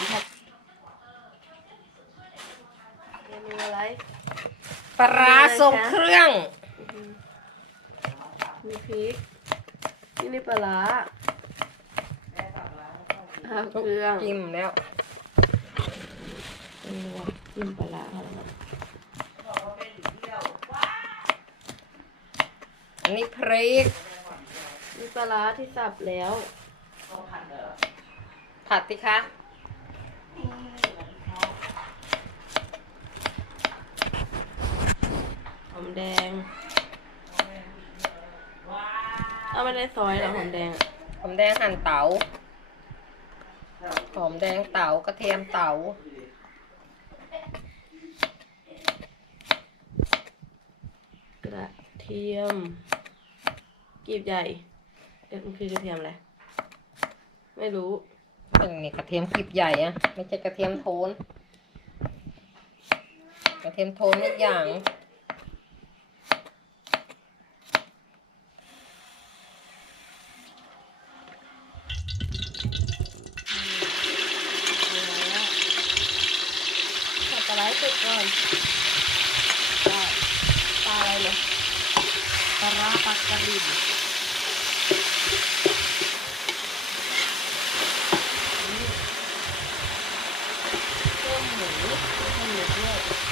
มผัดเมนูอะไรปลาร้าทรงเครื่อง มีพริกนี่นี่ปลาเอาเครื่องกิมแล้วนัวกิมปลาอาแล้ว อันนี้พริก มีปลาาที่สับแล้ว ผัดสิคะ แดงเอาไม่ได้ซอยเหรอหอมแดงอะหอมแดงหั่นเต๋าหอมแดงเต๋ากระเทียมเต๋ากระเทียมกรีบใหญ่เอ๊ะมันคือกระเทียมอะไรไม่รู้เป็นนี่กระเทียมกลีบใหญ่อะไม่ใช่กระเทียมโทน กระเทียมโทนทุกอย่าง ใสุกก่อนปลาปลาอะไรเลยปลาร้าปลากระดิ่งต้มหมูต้มหมูด้วย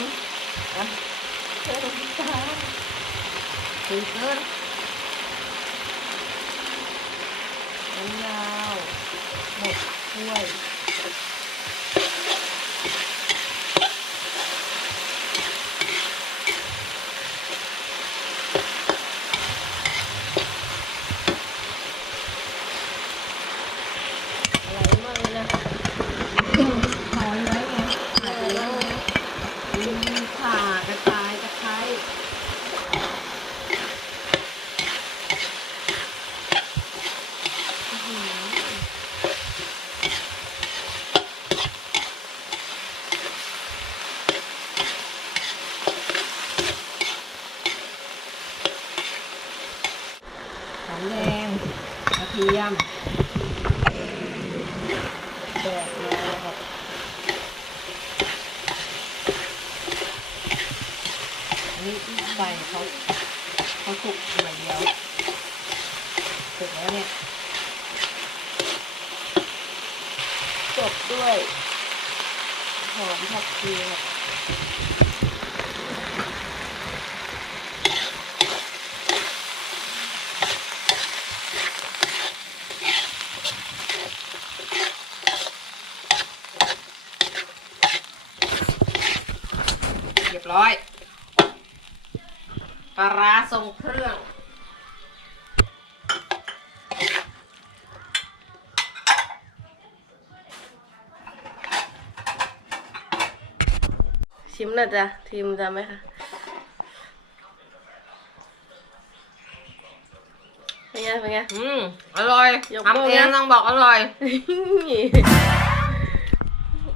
มอะเพิ่มน้าถึงเกินน้ำยาวหมดถ้วย อะไรมากเลยนะ ถอยไว้ไง ผัดแล้วมีข่ากระชายตะไคร้อื้อหือ หอมแดงกระเทียมแดกมาแล้วครับอันนี้ใส่เขาเขาสุกหน่อยเดียวสุกแล้วเนี่ยจบด้วยหอมผักชีครับ รียบร้อยปลาร้าทรงเครื่อง ชิมหน่อยจ้ะทีมจำไหมคะเป็นไงเป็นไงอืม อร่อยยกทำโป้งเองนะ ต้องบอกอร่อย นี่